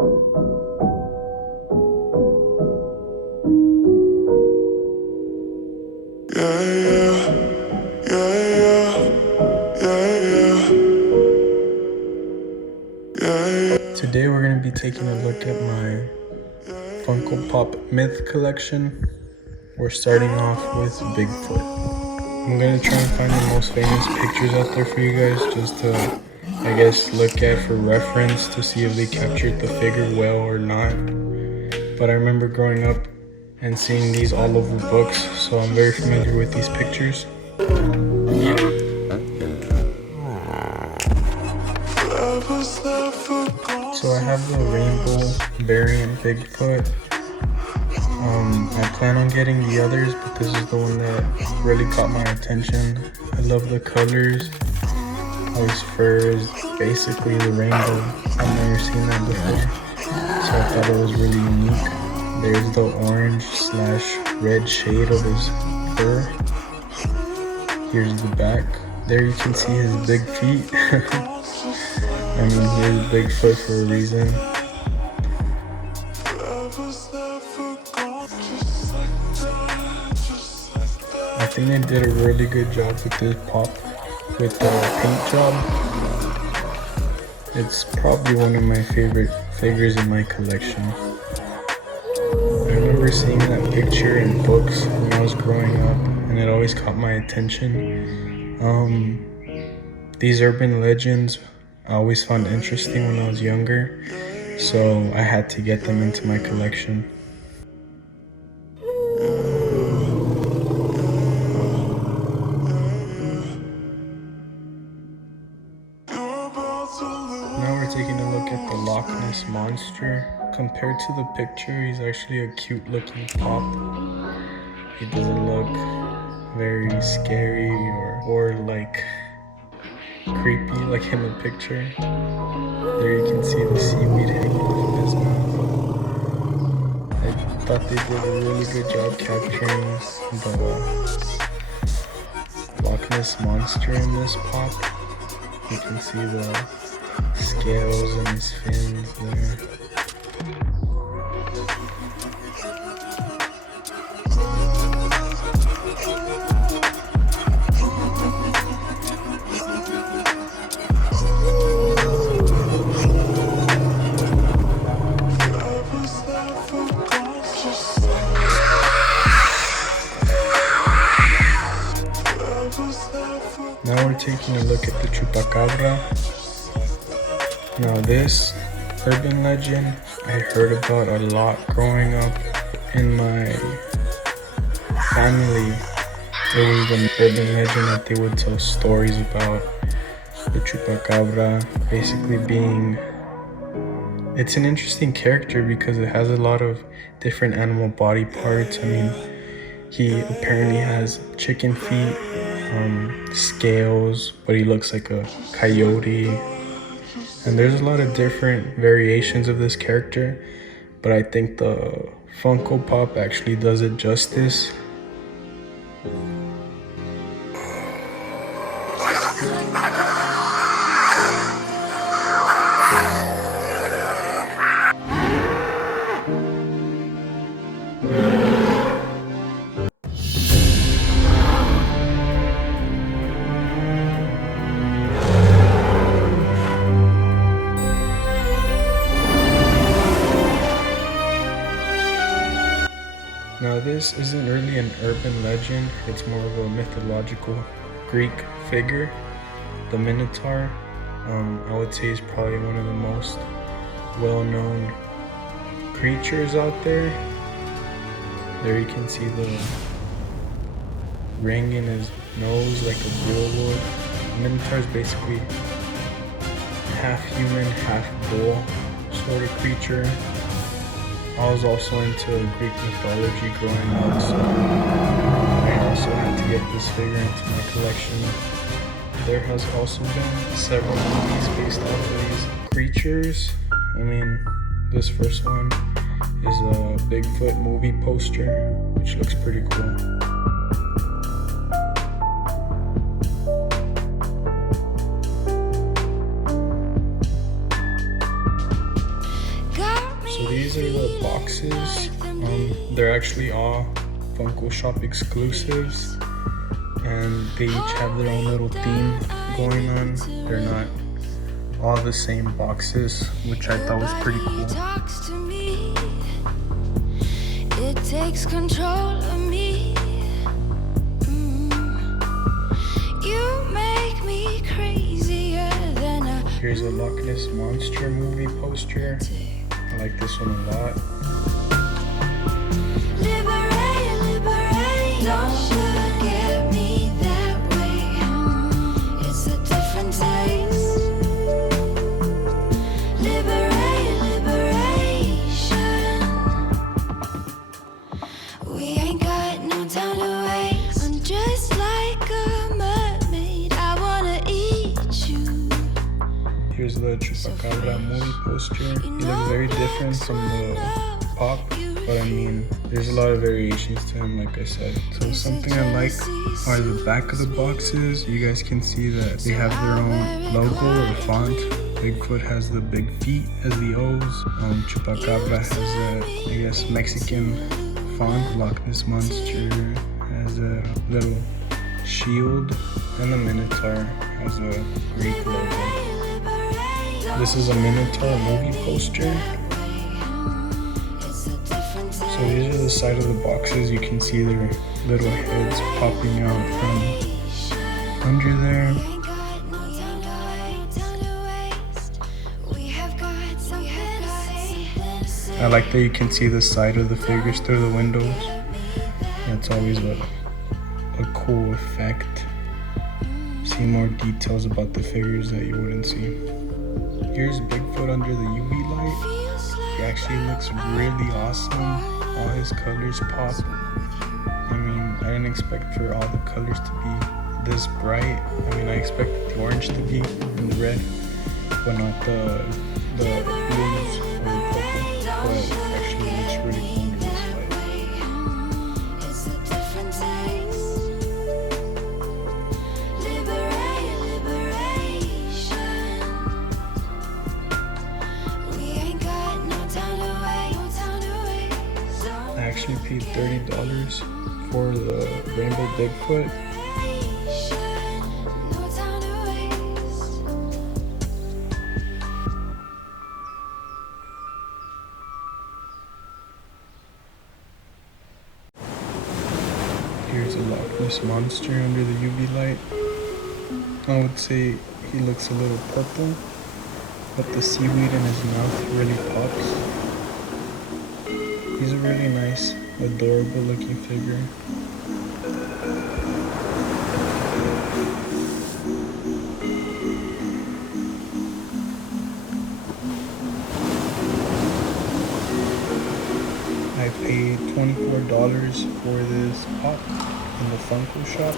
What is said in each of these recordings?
Today we're going to be taking a look at my Funko Pop Myth collection. We're starting off with Bigfoot. I'm going to try and find the most famous pictures out there for you guys, just to, I guess, look at for reference to see if they captured the figure well or not. But I remember growing up and seeing these all over books, so I'm very familiar with these pictures. So I have the rainbow variant Bigfoot. I plan on getting the others, but this is the one that really caught my attention. I love the colors. How his fur is basically the rainbow. I've never seen that before, so I thought it was really unique. There's the orange/red shade of his fur. Here's the back. There you can see his big feet. I mean, here's Bigfoot for a reason. I think they did a really good job with this pop, with the paint job. It's probably one of my favorite figures in my collection. I remember seeing that picture in books when I was growing up, and it always caught my attention. These urban legends I always found interesting when I was younger, so I had to get them into my collection. Now we're taking a look at the Loch Ness Monster. Compared to the picture, he's actually a cute looking pop. He doesn't look very scary or like creepy like in the picture. There you can see the seaweed hanging off his mouth. I thought they did a really good job capturing the Loch Ness Monster in this pop. You can see the scales and his fins there. Now we're taking a look at the Chupacabra. Now this urban legend I heard about a lot growing up in my family. It was an urban legend that they would tell stories about the Chupacabra basically being... It's an interesting character because it has a lot of different animal body parts. I mean, he apparently has chicken feet, scales, but he looks like a coyote. And there's a lot of different variations of this character, but I think the Funko Pop actually does it justice. Now this isn't really an urban legend, it's more of a mythological Greek figure. The Minotaur, I would say is probably one of the most well-known creatures out there. There you can see the ring in his nose like a bull would. The Minotaur is basically half human, half bull sort of creature. I was also into Greek mythology growing up, so I also had to get this figure into my collection. There has also been several movies based off of these creatures. I mean, this first one is a Bigfoot movie poster, which looks pretty cool. God these are the boxes. They're actually all Funko Shop exclusives, and they each have their own little theme going on. They're not all the same boxes, which I thought was pretty cool. It takes control of me. You make me crazier than a... Here's a Loch Ness Monster movie poster. I like this one a lot. Liberate, liberate. Don't look at me that way. It's a different taste. Liberate, liberation. We ain't got no time to waste. I'm just like a mermaid. I wanna eat you. Here's the Chupacabra movie poster. He looks very different from the pop, but I mean, there's a lot of variations to him, like I said. So something I like are the back of the boxes. You guys can see that they have their own logo or font. Bigfoot has the big feet as the O's. Chupacabra has a, I guess, Mexican font. Loch Ness Monster has a little shield, and the Minotaur has a Greek logo. This is a Minotaur movie poster. So these are the side of the boxes. You can see their little heads popping out from under there. I like that you can see the side of the figures through the windows. That's always a cool effect. See more details about the figures that you wouldn't see. Here's Bigfoot under the UV light. He actually looks really awesome. All his colors pop. I mean, I didn't expect for all the colors to be this bright. I mean, I expected the orange to be and the red, but not the blues or the purple. But it actually looks really cool under this light. I actually paid $30 for the Rainbow Bigfoot. Here's a Loch Ness Monster under the UV light. I would say he looks a little purple, but the seaweed in his mouth really pops. He's a really nice, adorable looking figure. I paid $24 for this pop in the Funko shop.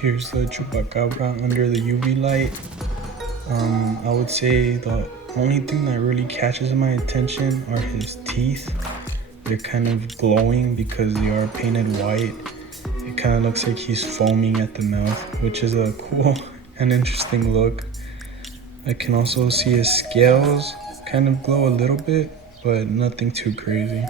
Here's the Chupacabra under the UV light. I would say the only thing that really catches my attention are his teeth. They're kind of glowing because they are painted white. It kind of looks like he's foaming at the mouth, which is a cool and interesting look. I can also see his scales kind of glow a little bit, but nothing too crazy.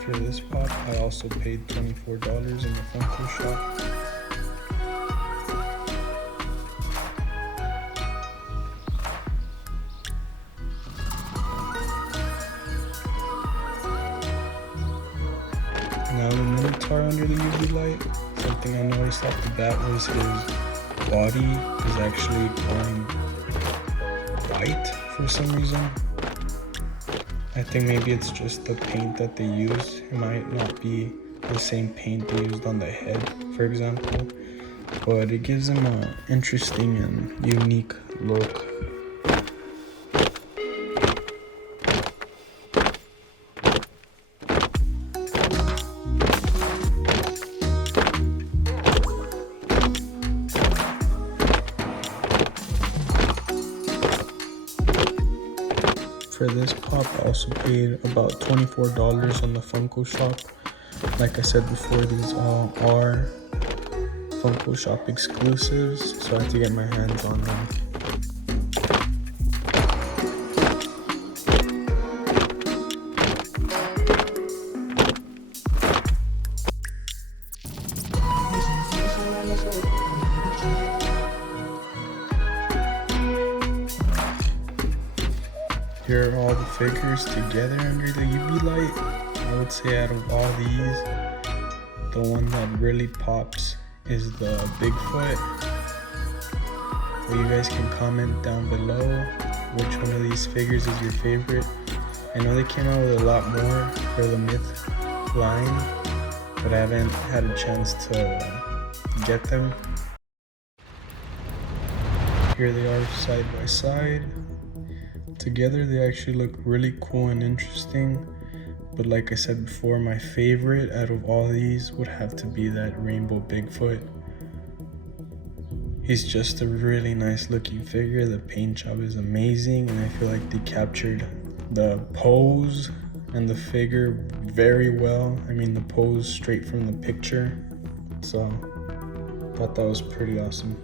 For this pop, I also paid $24 in the Funko shop. Now the Minotaur under the UV light, something I noticed off the bat was his body is actually glowing white for some reason. I think maybe it's just the paint that they use. It might not be the same paint they used on the head, for example, but it gives him an interesting and unique look. for this pop, I also paid about $24 on the Funko shop. Like I said before, these all are Funko shop exclusives, so I have to get my hands on them. Here are all the figures together under the UV light. I would say out of all these, the one that really pops is the Bigfoot. Well, you guys can comment down below which one of these figures is your favorite. I know they came out with a lot more for the Myth line, but I haven't had a chance to get them. Here they are side by side. Together they actually look really cool and interesting, but like I said before, my favorite out of all these would have to be that rainbow Bigfoot. He's just a really nice looking figure. The paint job is amazing, and I feel like they captured the pose and the figure very well. I mean, the pose straight from the picture, so I thought that was pretty awesome.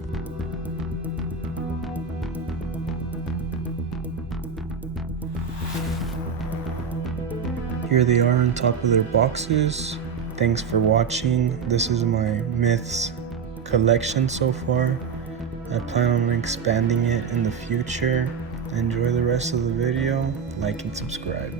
Here they are on top of their boxes. Thanks for watching. This is my Myths collection so far. I plan on expanding it in the future. Enjoy the rest of the video, like and subscribe.